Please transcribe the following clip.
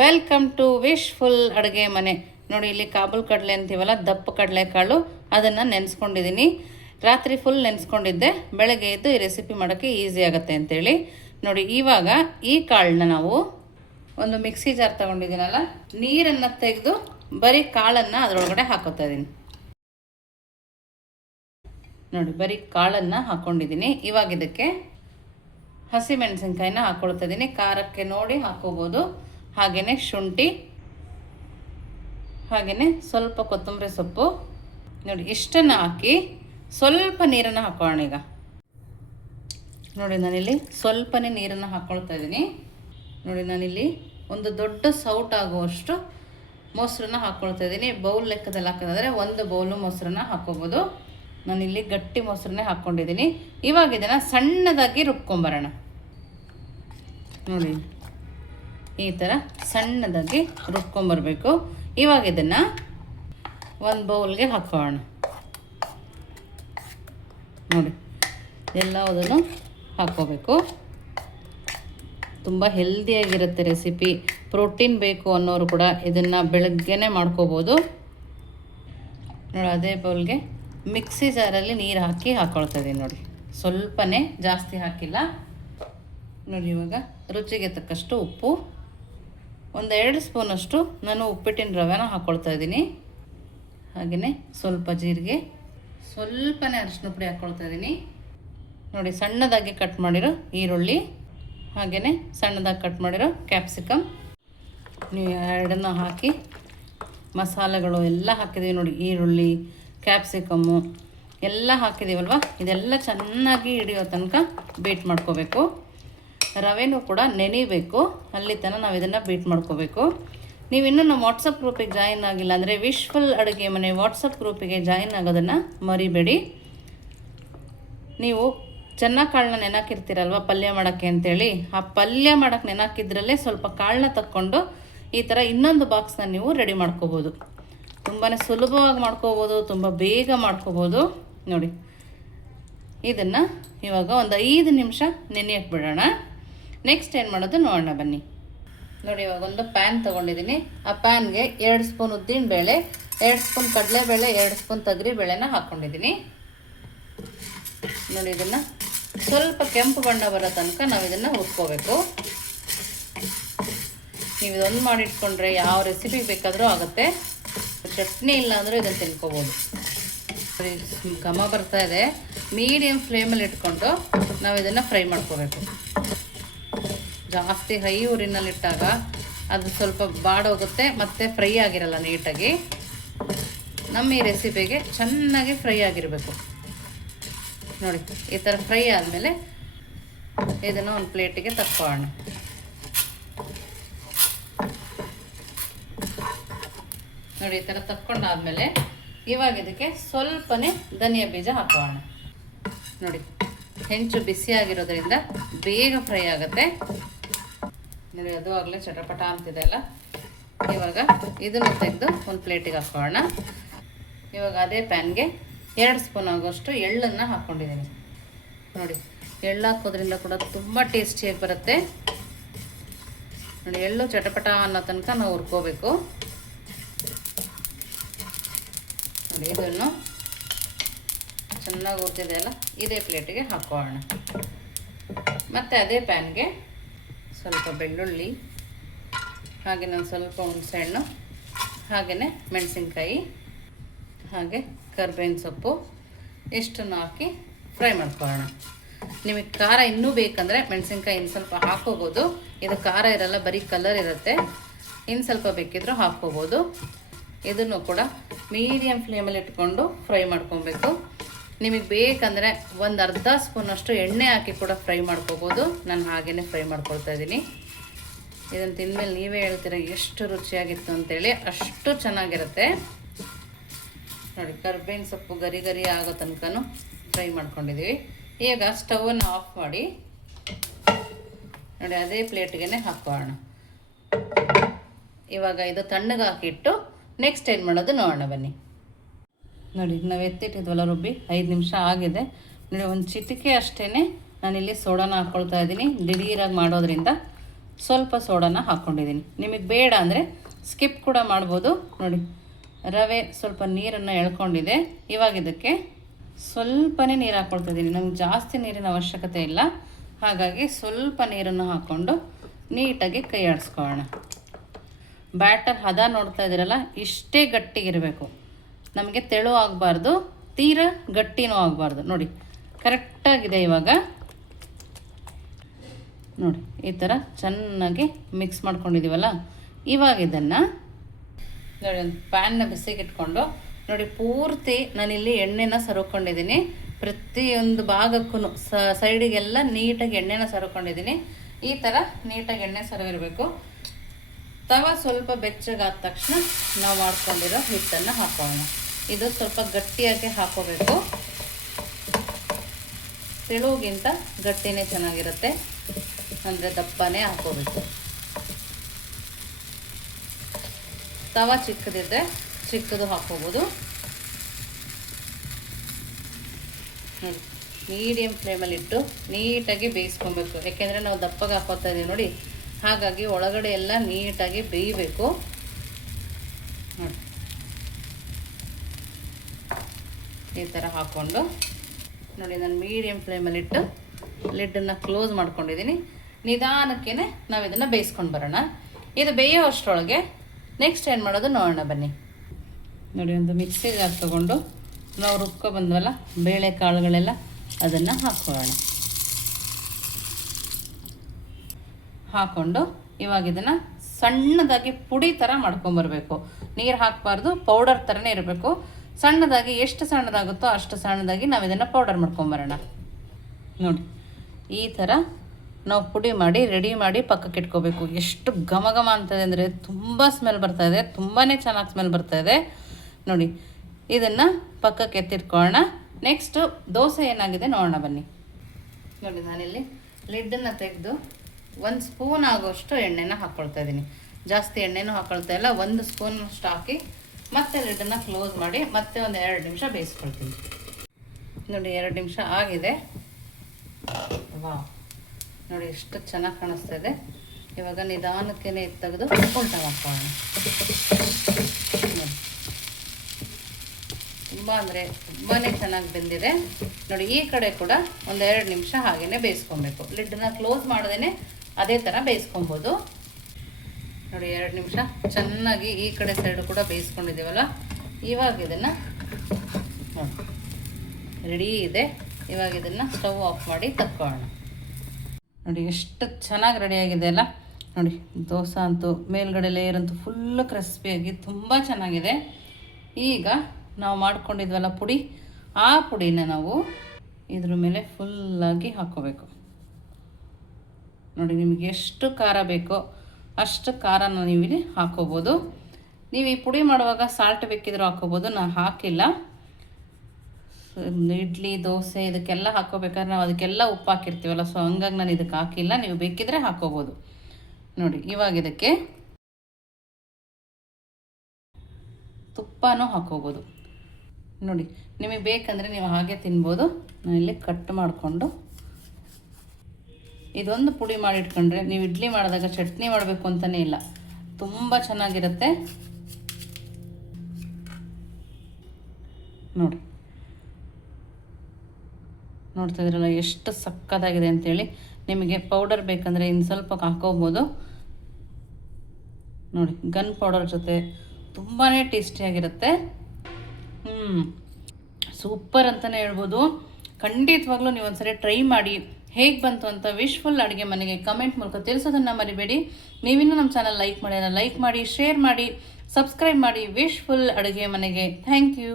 Welcome to wishful ಅಡುಗೆ ಮನೆ. ನೋಡಿ, ಇಲ್ಲಿ ಕಾಬೂಲ್ ಕಡಲೆ ಅಂತೀವಲ್ಲ, ದಪ್ಪ ಕಡಲೆಕಾಳು, ಅದನ್ನು ನೆನೆಸ್ಕೊಂಡಿದ್ದೀನಿ. ರಾತ್ರಿ ಫುಲ್ ನೆನೆಸ್ಕೊಂಡಿದ್ದೆ. ಬೆಳಗ್ಗೆ ಎದ್ದು ಈ ರೆಸಿಪಿ ಮಾಡೋಕ್ಕೆ ಈಸಿ ಆಗುತ್ತೆ ಅಂತೇಳಿ. ನೋಡಿ, ಇವಾಗ ಈ ಕಾಳನ್ನ ನಾವು ಒಂದು ಮಿಕ್ಸಿ ಜಾರ್ ತೊಗೊಂಡಿದ್ದೀನಲ್ಲ, ನೀರನ್ನು ತೆಗೆದು ಬರೀ ಕಾಳನ್ನು ಅದರೊಳಗಡೆ ಹಾಕೋತಾ ಇದ್ದೀನಿ. ನೋಡಿ, ಬರೀ ಕಾಳನ್ನು ಹಾಕ್ಕೊಂಡಿದ್ದೀನಿ. ಇವಾಗ ಇದಕ್ಕೆ ಹಸಿಮೆಣಸಿನ್ಕಾಯಿನ ಹಾಕ್ಕೊಳ್ತಾ ಇದ್ದೀನಿ. ಖಾರಕ್ಕೆ ನೋಡಿ ಹಾಕ್ಕೋಬೋದು. ಹಾಗೆಯೇ ಶುಂಠಿ, ಹಾಗೆಯೇ ಸ್ವಲ್ಪ ಕೊತ್ತಂಬರಿ ಸೊಪ್ಪು. ನೋಡಿ, ಇಷ್ಟನ್ನು ಹಾಕಿ ಸ್ವಲ್ಪ ನೀರನ್ನು ಹಾಕೋಣ. ಈಗ ನೋಡಿ, ನಾನಿಲ್ಲಿ ಸ್ವಲ್ಪನೇ ನೀರನ್ನು ಹಾಕ್ಕೊಳ್ತಾ ಇದ್ದೀನಿ. ನೋಡಿ, ನಾನಿಲ್ಲಿ ಒಂದು ದೊಡ್ಡ ಸೌಟ್ ಆಗುವಷ್ಟು ಮೊಸರನ್ನ ಹಾಕ್ಕೊಳ್ತಾ ಇದ್ದೀನಿ. ಬೌಲ್ ಲೆಕ್ಕದಲ್ಲಿ ಹಾಕೋದಾದರೆ 1 ಬೌಲು ಮೊಸರನ್ನ ಹಾಕ್ಕೋಬೋದು. ನಾನಿಲ್ಲಿ ಗಟ್ಟಿ ಮೊಸರನ್ನೇ ಹಾಕ್ಕೊಂಡಿದ್ದೀನಿ. ಇವಾಗ ಇದನ್ನು ಸಣ್ಣದಾಗಿ ರುಬ್ಕೊಂಬರೋಣ. ನೋಡಿ, ಈ ಥರ ಸಣ್ಣದಾಗಿ ರುಬ್ಕೊಂಬರ್ಬೇಕು. ಇವಾಗ ಇದನ್ನು 1 ಬೌಲ್ಗೆ ಹಾಕೋಣ. ನೋಡಿ, ಎಲ್ಲದನ್ನು ಹಾಕ್ಕೋಬೇಕು. ತುಂಬ ಹೆಲ್ದಿಯಾಗಿರುತ್ತೆ ರೆಸಿಪಿ. ಪ್ರೋಟೀನ್ ಬೇಕು ಅನ್ನೋರು ಕೂಡ ಇದನ್ನು ಬೆಳಗ್ಗೆನೇ ಮಾಡ್ಕೋಬೋದು. ನೋಡಿ, ಅದೇ ಬೌಲ್ಗೆ ಮಿಕ್ಸಿ ಜಾರಲ್ಲಿ ನೀರು ಹಾಕಿ ಹಾಕ್ಕೊಳ್ತಾ ಇದ್ದೀನಿ. ನೋಡಿ, ಸ್ವಲ್ಪನೇ, ಜಾಸ್ತಿ ಹಾಕಿಲ್ಲ. ನೋಡಿ, ಇವಾಗ ರುಚಿಗೆ ತಕ್ಕಷ್ಟು ಉಪ್ಪು, 1-2 ಸ್ಪೂನಷ್ಟು ನಾನು ಉಪ್ಪಿಟ್ಟಿನ ರವೆನ ಹಾಕ್ಕೊಳ್ತಾ ಇದ್ದೀನಿ. ಹಾಗೆಯೇ ಸ್ವಲ್ಪ ಜೀರಿಗೆ, ಸ್ವಲ್ಪನೇ ಅರಿಶಿನ ಪುಡಿ ಹಾಕ್ಕೊಳ್ತಾ ಇದ್ದೀನಿ. ನೋಡಿ, ಸಣ್ಣದಾಗಿ ಕಟ್ ಮಾಡಿರೋ ಈರುಳ್ಳಿ, ಹಾಗೆಯೇ ಸಣ್ಣದಾಗಿ ಕಟ್ ಮಾಡಿರೋ ಕ್ಯಾಪ್ಸಿಕಮ್, ನೀವು ಎರಡನ್ನು ಹಾಕಿ ಮಸಾಲೆಗಳು ಎಲ್ಲ ಹಾಕಿದ್ದೀವಿ. ನೋಡಿ, ಈರುಳ್ಳಿ, ಕ್ಯಾಪ್ಸಿಕಮ್ಮು ಎಲ್ಲ ಹಾಕಿದ್ದೀವಲ್ವ, ಇದೆಲ್ಲ ಚೆನ್ನಾಗಿ ಹಿಡಿಯೋ ತನಕ ಬೀಟ್ ಮಾಡ್ಕೋಬೇಕು. ರವೆನೂ ಕೂಡ ನೆನಿಬೇಕು, ಅಲ್ಲಿ ತನಕ ನಾವು ಇದನ್ನು ಬೀಟ್ ಮಾಡ್ಕೋಬೇಕು. ನೀವಿನ್ನೂ ನಮ್ಮ ವಾಟ್ಸಪ್ ಗ್ರೂಪಿಗೆ ಜಾಯಿನ್ ಆಗಿಲ್ಲ ಅಂದರೆ ವಿಶ್ಫುಲ್ ಅಡುಗೆ ಮನೆ ವಾಟ್ಸಪ್ ಗ್ರೂಪಿಗೆ ಜಾಯಿನ್ ಆಗೋದನ್ನು ಮರಿಬೇಡಿ. ನೀವು ಚೆನ್ನಾಗಿ ಕಾಳನ್ನ ನೆನಾಕಿರ್ತೀರಲ್ವ ಪಲ್ಯ ಮಾಡೋಕ್ಕೆ ಅಂತೇಳಿ, ಆ ಪಲ್ಯ ಮಾಡೋಕ್ಕೆ ನೆನಾಕಿದ್ರಲ್ಲೇ ಸ್ವಲ್ಪ ಕಾಳನ್ನ ತಕ್ಕೊಂಡು ಈ ಥರ ಇನ್ನೊಂದು ಬಾಕ್ಸ್ನ ನೀವು ರೆಡಿ ಮಾಡ್ಕೋಬೋದು. ತುಂಬಾ ಸುಲಭವಾಗಿ ಮಾಡ್ಕೋಬೋದು, ತುಂಬ ಬೇಗ ಮಾಡ್ಕೋಬೋದು. ನೋಡಿ, ಇದನ್ನು ಇವಾಗ ಒಂದು 5 ನಿಮಿಷ ನೆನೆಯಕ್ಕೆ ಬಿಡೋಣ. ನೆಕ್ಸ್ಟ್ ಏನು ಮಾಡೋದು ನೋಡೋಣ ಬನ್ನಿ. ನೋಡಿ, ಇವಾಗ ಒಂದು ಪ್ಯಾನ್ ತೊಗೊಂಡಿದ್ದೀನಿ. ಆ ಪ್ಯಾನ್ಗೆ 2 ಸ್ಪೂನ್ ಉದ್ದಿನಬೇಳೆ, 2 ಸ್ಪೂನ್ ಕಡಲೆಬೇಳೆ, 2 ಸ್ಪೂನ್ ತೊಗರಿಬೇಳೆನ ಹಾಕ್ಕೊಂಡಿದ್ದೀನಿ. ನೋಡಿ, ಇದನ್ನು ಸ್ವಲ್ಪ ಕೆಂಪು ಬಣ್ಣ ಬರೋ ತನಕ ನಾವು ಇದನ್ನು ಹುರ್ಕೋಬೇಕು. ನೀವು ಇದೊಂದು ಮಾಡಿಟ್ಕೊಂಡ್ರೆ ಯಾವ ರೆಸಿಪಿಗೆ ಬೇಕಾದರೂ ಆಗುತ್ತೆ. ಚಟ್ನಿ ಇಲ್ಲ ಅಂದರೂ ಇದನ್ನು ತಿನ್ಕೋಬೋದು. ಘಮ ಬರ್ತಾ ಇದೆ. ಮೀಡಿಯಮ್ ಫ್ಲೇಮಲ್ಲಿ ಇಟ್ಕೊಂಡು ನಾವು ಇದನ್ನು ಫ್ರೈ ಮಾಡ್ಕೋಬೇಕು. ಜಾಸ್ತಿ ಹೈ ಊರಿನಲ್ಲಿಟ್ಟಾಗ ಅದು ಸ್ವಲ್ಪ ಬಾಡೋಗುತ್ತೆ ಮತ್ತು ಫ್ರೈ ಆಗಿರಲ್ಲ ನೀಟಾಗಿ. ನಮ್ಮ ಈ ರೆಸಿಪಿಗೆ ಚೆನ್ನಾಗಿ ಫ್ರೈ ಆಗಿರಬೇಕು. ನೋಡಿ, ಈ ಥರ ಫ್ರೈ ಆದಮೇಲೆ ಇದನ್ನು ಒಂದು ಪ್ಲೇಟಿಗೆ ತಕ್ಕೊಳ್ಳೋಣ. ನೋಡಿ, ಈ ಥರ ತಕ್ಕೊಂಡಾದ್ಮೇಲೆ ಇವಾಗ ಇದಕ್ಕೆ ಸ್ವಲ್ಪನೇ ಧನಿಯಾ ಬೀಜ ಹಾಕೋಣ. ನೋಡಿ, ಹೆಂಚು ಬಿಸಿಯಾಗಿರೋದ್ರಿಂದ ಬೇಗ ಫ್ರೈ ಆಗುತ್ತೆ. ನೋಡಿ, ಅದು ಆಗಲೇ ಚಟಪಟ ಅಂತಿದೆ ಅಲ್ಲ. ಇವಾಗ ಇದನ್ನು ತೆಗೆದು ಒಂದು ಪ್ಲೇಟಿಗೆ ಹಾಕೋಣ. ಇವಾಗ ಅದೇ ಪ್ಯಾನ್ಗೆ 2 ಸ್ಪೂನ್ ಆಗೋಷ್ಟು ಎಳ್ಳನ್ನು ಹಾಕ್ಕೊಂಡಿದ್ದೀನಿ. ನೋಡಿ, ಎಳ್ಳು ಹಾಕೋದ್ರಿಂದ ಕೂಡ ತುಂಬ ಟೇಸ್ಟಿಯಾಗಿ ಬರುತ್ತೆ. ನೋಡಿ, ಎಳ್ಳು ಚಟಪಟ ಅನ್ನೋ ತನಕ ನಾವು ಹುರ್ಕೋಬೇಕು. ನೋಡಿ, ಇದನ್ನು ಚೆನ್ನಾಗಿ ಹುರ್ತಿದೆ ಅಲ್ಲ, ಇದೇ ಪ್ಲೇಟಿಗೆ ಹಾಕೋಣ. ಮತ್ತು ಅದೇ ಪ್ಯಾನ್ಗೆ ಸ್ವಲ್ಪ ಬೆಳ್ಳುಳ್ಳಿ, ಹಾಗೆ ನಾನು ಸ್ವಲ್ಪ ಹುಣಸೆಹಣ್ಣು, ಹಾಗೆಯೇ ಮೆಣಸಿನ್ಕಾಯಿ, ಹಾಗೆ ಕರಿಬೇವಿನ ಸೊಪ್ಪು ಇಷ್ಟನ್ನು ಹಾಕಿ ಫ್ರೈ ಮಾಡ್ಕೊಳ್ಳೋಣ. ನಿಮಗೆ ಖಾರ ಇನ್ನೂ ಬೇಕಂದರೆ ಮೆಣಸಿನ್ಕಾಯಿ ಇನ್ನು ಸ್ವಲ್ಪ ಹಾಕ್ಕೋಬೋದು. ಇದು ಖಾರ ಇರಲ್ಲ, ಬರೀ ಕಲರ್ ಇರುತ್ತೆ. ಇನ್ನು ಸ್ವಲ್ಪ ಬೇಕಿದ್ರೂ ಹಾಕ್ಕೋಬೋದು. ಇದನ್ನು ಕೂಡ ಮೀಡಿಯಮ್ ಫ್ಲೇಮಲ್ಲಿ ಇಟ್ಕೊಂಡು ಫ್ರೈ ಮಾಡ್ಕೊಬೇಕು. ನಿಮಗೆ ಬೇಕಂದರೆ 1/2 ಸ್ಪೂನಷ್ಟು ಎಣ್ಣೆ ಹಾಕಿ ಕೂಡ ಫ್ರೈ ಮಾಡ್ಕೋಬೋದು. ನಾನು ಹಾಗೆಯೇ ಫ್ರೈ ಮಾಡ್ಕೊಳ್ತಾ ಇದ್ದೀನಿ. ಇದನ್ನು ತಿಂದಮೇಲೆ ನೀವೇ ಹೇಳ್ತೀರ ಎಷ್ಟು ರುಚಿಯಾಗಿತ್ತು ಅಂತೇಳಿ. ಅಷ್ಟು ಚೆನ್ನಾಗಿರುತ್ತೆ. ನೋಡಿ, ಕರಿಬೇವಿನ ಸೊಪ್ಪು ಗರಿ ಗರಿ ಆಗೋ ತನಕ ಫ್ರೈ ಮಾಡ್ಕೊಂಡಿದ್ದೀವಿ. ಈಗ ಸ್ಟವನ್ನು ಆಫ್ ಮಾಡಿ ನೋಡಿ, ಅದೇ ಪ್ಲೇಟ್ಗೆ ಹಾಕೋಣ. ಇವಾಗ ಇದು ತಣ್ಣಗೆ ಹಾಕಿಟ್ಟು ನೆಕ್ಸ್ಟ್ ಏನು ಮಾಡೋದು ನೋಡೋಣ ಬನ್ನಿ. ನೋಡಿ, ನಾವು ಎತ್ತಿಟ್ಟಿದ್ವಲ್ಲ ರುಬ್ಬಿ 5 ನಿಮಿಷ ಆಗಿದೆ. ನೋಡಿ, ಒಂದು ಚಿಟಿಕೆ ಅಷ್ಟೇ ನಾನಿಲ್ಲಿ ಸೋಡಾನ ಹಾಕ್ಕೊಳ್ತಾ ಇದ್ದೀನಿ. ದಿಢೀರಾಗಿ ಮಾಡೋದ್ರಿಂದ ಸ್ವಲ್ಪ ಸೋಡಾನ ಹಾಕ್ಕೊಂಡಿದ್ದೀನಿ. ನಿಮಗೆ ಬೇಡ ಅಂದರೆ ಸ್ಕಿಪ್ ಕೂಡ ಮಾಡ್ಬೋದು. ನೋಡಿ ರವೆ ಸ್ವಲ್ಪ ನೀರನ್ನು ಎಳ್ಕೊಂಡಿದೆ. ಇವಾಗ ಇದಕ್ಕೆ ಸ್ವಲ್ಪನೇ ನೀರು ಹಾಕ್ಕೊಳ್ತಿದ್ದೀನಿ. ನಮ್ಗೆ ಜಾಸ್ತಿ ನೀರಿನ ಅವಶ್ಯಕತೆ ಇಲ್ಲ, ಹಾಗಾಗಿ ಸ್ವಲ್ಪ ನೀರನ್ನು ಹಾಕ್ಕೊಂಡು ನೀಟಾಗಿ ಕೈ ಆಡಿಸ್ಕೊಳ್ಳೋಣ. ಬ್ಯಾಟರ್ ಹದ ನೋಡ್ತಾ ಇದ್ದೀರಲ್ಲ, ಇಷ್ಟೇ ಗಟ್ಟಿಗಿರಬೇಕು. ನಮಗೆ ತೆಳು ಆಗಬಾರ್ದು, ತೀರಾ ಗಟ್ಟಿನೂ ಆಗಬಾರ್ದು. ನೋಡಿ ಕರೆಕ್ಟಾಗಿದೆ. ಇವಾಗ ನೋಡಿ ಈ ಥರ ಚೆನ್ನಾಗಿ ಮಿಕ್ಸ್ ಮಾಡ್ಕೊಂಡಿದ್ದೀವಲ್ಲ, ಇವಾಗ ಇದನ್ನು ನೋಡಿ ಒಂದು ಪ್ಯಾನ್ನ ಬಿಸಿಗೆ ಇಟ್ಕೊಂಡು ನೋಡಿ ಪೂರ್ತಿ ನಾನಿಲ್ಲಿ ಎಣ್ಣೆನ ಸರುಕೊಂಡಿದ್ದೀನಿ. ಪ್ರತಿಯೊಂದು ಭಾಗಕ್ಕೂ ಸೈಡಿಗೆಲ್ಲ ನೀಟಾಗಿ ಎಣ್ಣೆನ ಸರುಕೊಂಡಿದ್ದೀನಿ. ಈ ಥರ ನೀಟಾಗಿ ಎಣ್ಣೆ ಸರವಿರಬೇಕು. ತವ ಸ್ವಲ್ಪ ಬೆಚ್ಚಗಾದ ತಕ್ಷಣ ನಾವು ಮಾಡ್ಕೊಂಡಿರೋ ಹಿಟ್ಟನ್ನು ಹಾಕೋಣ. ಇದು ಸ್ವಲ್ಪ ಗಟ್ಟಿಯಾಗಿ ಹಾಕೋಬೇಕು. ತೆಳುಗಿಂತ ಗಟ್ಟಿನೇ ಚೆನ್ನಾಗಿರುತ್ತೆ, ಅಂದರೆ ದಪ್ಪನೇ ಹಾಕೋಬೇಕು. ತವ ಚಿಕ್ಕದಿದ್ದರೆ ಚಿಕ್ಕದು ಹಾಕೋಬೋದು. ನೋಡಿ ಮೀಡಿಯಮ್ ಫ್ಲೇಮಲ್ಲಿ ಇಟ್ಟು ನೀಟಾಗಿ ಬೇಯಿಸ್ಕೊಬೇಕು. ಯಾಕೆಂದರೆ ನಾವು ದಪ್ಪಗೆ ಹಾಕೋತಾ ಇದ್ದೀವಿ ನೋಡಿ, ಹಾಗಾಗಿ ಒಳಗಡೆ ಎಲ್ಲ ನೀಟಾಗಿ ಬೇಯಬೇಕು. ನೋಡಿ ಈ ಥರ ಹಾಕ್ಕೊಂಡು ನೋಡಿ ನಾನು ಮೀಡಿಯಮ್ ಫ್ಲೇಮಲ್ಲಿಟ್ಟು ಲಿಡ್ಡನ್ನು ಕ್ಲೋಸ್ ಮಾಡ್ಕೊಂಡಿದ್ದೀನಿ. ನಿಧಾನಕ್ಕೇ ನಾವು ಇದನ್ನು ಬೇಯಿಸ್ಕೊಂಡು ಬರೋಣ. ಇದು ಬೇಯೋ ಅಷ್ಟರೊಳಗೆ ನೆಕ್ಸ್ಟ್ ಏನು ಮಾಡೋದು ನೋಡೋಣ ಬನ್ನಿ. ನೋಡಿ ಒಂದು ಮಿಕ್ಸಿ ಜಾರ್ ತೊಗೊಂಡು ನಾವು ರುಬ್ಕೊ ಬಂದ್ವಲ್ಲ ಬೇಳೆ ಕಾಳುಗಳೆಲ್ಲ, ಅದನ್ನು ಹಾಕ್ಕೊಳ್ಳೋಣ. ಹಾಕ್ಕೊಂಡು ಇವಾಗ ಇದನ್ನು ಸಣ್ಣದಾಗಿ ಪುಡಿ ಥರ ಮಾಡ್ಕೊಂಬರ್ಬೇಕು. ನೀರು ಹಾಕಬಾರ್ದು, ಪೌಡರ್ ಥರನೇ ಇರಬೇಕು. ಸಣ್ಣದಾಗಿ ಎಷ್ಟು ಸಣ್ಣದಾಗುತ್ತೋ ಅಷ್ಟು ಸಣ್ಣದಾಗಿ ನಾವು ಇದನ್ನು ಪೌಡರ್ ಮಾಡ್ಕೊಂಬರೋಣ. ನೋಡಿ ಈ ಥರ ನಾವು ಪುಡಿ ಮಾಡಿ ರೆಡಿ ಮಾಡಿ ಪಕ್ಕಕ್ಕೆ ಇಟ್ಕೋಬೇಕು. ಎಷ್ಟು ಘಮ ಘಮ ಅಂತದೆ ಅಂದರೆ ತುಂಬ ಸ್ಮೆಲ್ ಬರ್ತಾಯಿದೆ, ತುಂಬಾ ಚೆನ್ನಾಗಿ ಸ್ಮೆಲ್ ಬರ್ತಾಯಿದೆ. ನೋಡಿ ಇದನ್ನು ಪಕ್ಕಕ್ಕೆ ಎತ್ತಿಟ್ಕೊಳ್ಳೋಣ. ನೆಕ್ಸ್ಟು ದೋಸೆ ಏನಾಗಿದೆ ನೋಡೋಣ ಬನ್ನಿ. ನೋಡಿ ನಾನಿಲ್ಲಿ ಲಿಡ್ಡನ್ನು ತೆಗೆದು 1 ಸ್ಪೂನ್ ಆಗೋಷ್ಟು ಎಣ್ಣೆನ ಹಾಕ್ಕೊಳ್ತಾ ಇದ್ದೀನಿ. ಜಾಸ್ತಿ ಎಣ್ಣೆನೂ ಹಾಕ್ಕೊಳ್ತಾ ಇಲ್ಲ, 1 ಸ್ಪೂನ್ ಅಷ್ಟು ಹಾಕಿ ಮತ್ತೆ ಲಿಡ್ಡನ್ನು ಕ್ಲೋಸ್ ಮಾಡಿ ಮತ್ತೆ ಒಂದು 2 ನಿಮಿಷ ಬೇಯಿಸ್ಕೊಳ್ತೀನಿ. ನೋಡಿ 2 ನಿಮಿಷ ಆಗಿದೆ. ವಾವ್, ನೋಡಿ ಎಷ್ಟು ಚೆನ್ನಾಗಿ ಕಾಣಿಸ್ತಾ ಇದೆ. ಇವಾಗ ನಿಧಾನಕ್ಕೇ ತೆಗೆದು ಉಲ್ಟಾ ಮಾಡ್ಕೊಳ್ಳೋಣ. ತುಂಬ ಅಂದರೆ ತುಂಬಾ ಚೆನ್ನಾಗಿ ಬೆಂದಿದೆ. ನೋಡಿ ಈ ಕಡೆ ಕೂಡ ಒಂದು 2 ನಿಮಿಷ ಹಾಗೆಯೇ ಬೇಯಿಸ್ಕೊಬೇಕು. ಲಿಡ್ಡನ್ನ ಕ್ಲೋಸ್ ಮಾಡ್ದೇ ಅದೇ ಥರ ಬೇಯಿಸ್ಕೊಬೋದು. ನೋಡಿ 2 ನಿಮಿಷ ಚೆನ್ನಾಗಿ ಈ ಕಡೆ ಸೈಡು ಕೂಡ ಬೇಯಿಸ್ಕೊಂಡಿದ್ದೀವಲ್ಲ, ಇವಾಗ ಇದನ್ನು ನೋಡಿ ರೆಡಿ ಇದೆ. ಇವಾಗ ಇದನ್ನು ಸ್ಟವ್ ಆಫ್ ಮಾಡಿ ತಕ್ಕೊಳ್ಳೋಣ. ನೋಡಿ ಎಷ್ಟು ಚೆನ್ನಾಗಿ ರೆಡಿಯಾಗಿದೆ ಅಲ್ಲ. ನೋಡಿ ದೋಸೆ ಅಂತೂ ಮೇಲ್ಗಡೆ ಲೇಯರ್ ಅಂತೂ ಫುಲ್ಲು ಕ್ರಿಸ್ಪಿಯಾಗಿ ತುಂಬ ಚೆನ್ನಾಗಿದೆ. ಈಗ ನಾವು ಮಾಡ್ಕೊಂಡಿದ್ವಲ್ಲ ಪುಡಿ, ಆ ಪುಡಿನ ನಾವು ಇದ್ರ ಮೇಲೆ ಫುಲ್ಲಾಗಿ ಹಾಕ್ಕೋಬೇಕು. ನೋಡಿ ನಿಮಗೆ ಎಷ್ಟು ಖಾರ ಬೇಕೋ ಅಷ್ಟು ಖಾರನ ನೀವು ಇಲ್ಲಿ ಹಾಕ್ಕೋಬೋದು. ನೀವು ಈ ಪುಡಿ ಮಾಡುವಾಗ ಸಾಲ್ಟ್ ಬೇಕಿದ್ರೂ ಹಾಕ್ಕೋಬೋದು, ನಾನು ಹಾಕಿಲ್ಲ. ಇಡ್ಲಿ ದೋಸೆ ಇದಕ್ಕೆಲ್ಲ ಹಾಕ್ಕೋಬೇಕಾದ್ರೆ ನಾವು ಅದಕ್ಕೆಲ್ಲ ಉಪ್ಪು ಹಾಕಿರ್ತೀವಲ್ಲ, ಸೊ ಹಂಗಾಗಿ ನಾನು ಇದಕ್ಕೆ ಹಾಕಿಲ್ಲ. ನೀವು ಬೇಕಿದ್ರೆ ಹಾಕ್ಕೋಬೋದು. ನೋಡಿ ಇವಾಗ ಇದಕ್ಕೆ ತುಪ್ಪನೂ ಹಾಕ್ಕೋಬೋದು. ನೋಡಿ ನಿಮಗೆ ಬೇಕಂದರೆ ನೀವು ಹಾಗೆ ತಿನ್ಬೋದು. ನಾನಿಲ್ಲಿ ಕಟ್ ಮಾಡಿಕೊಂಡು ಇದೊಂದು ಪುಡಿ ಮಾಡಿಟ್ಕೊಂಡ್ರೆ ನೀವು ಇಡ್ಲಿ ಮಾಡಿದಾಗ ಚಟ್ನಿ ಮಾಡಬೇಕು ಅಂತಲೇ ಇಲ್ಲ, ತುಂಬ ಚೆನ್ನಾಗಿರುತ್ತೆ. ನೋಡಿ ನೋಡ್ತಾ ಇದ್ರಲ್ಲ ಎಷ್ಟು ಸಕ್ಕತ್ತಾಗಿದೆ ಅಂತೇಳಿ. ನಿಮಗೆ ಪೌಡರ್ ಬೇಕಂದರೆ ಇನ್ನು ಸ್ವಲ್ಪ ಹಾಕೋಬೋದು. ನೋಡಿ ಗನ್ ಪೌಡರ್ ಜೊತೆ ತುಂಬಾ ಟೇಸ್ಟಿಯಾಗಿರುತ್ತೆ. ಸೂಪರ್ ಅಂತಲೇ ಹೇಳ್ಬೋದು. ಖಂಡಿತವಾಗ್ಲೂ ನೀವು ಒಂದ್ಸರಿ ಟ್ರೈ ಮಾಡಿ. ಹೇಗೆ ಬಂತು ಅಂತ ವಿಶ್ಫುಲ್ ಅಡುಗೆ ಮನೆಗೆ ಕಮೆಂಟ್ ಮೂಲಕ ತಿಳಿಸೋದನ್ನು ಮರಿಬೇಡಿ. ನೀವಿನ್ನೂ ನಮ್ಮ ಚಾನಲ್ ಲೈಕ್ ಮಾಡಿ, ಶೇರ್ ಮಾಡಿ, ಸಬ್ಸ್ಕ್ರೈಬ್ ಮಾಡಿ ವಿಶ್ಫುಲ್ ಅಡುಗೆ ಮನೆಗೆ. Thank you.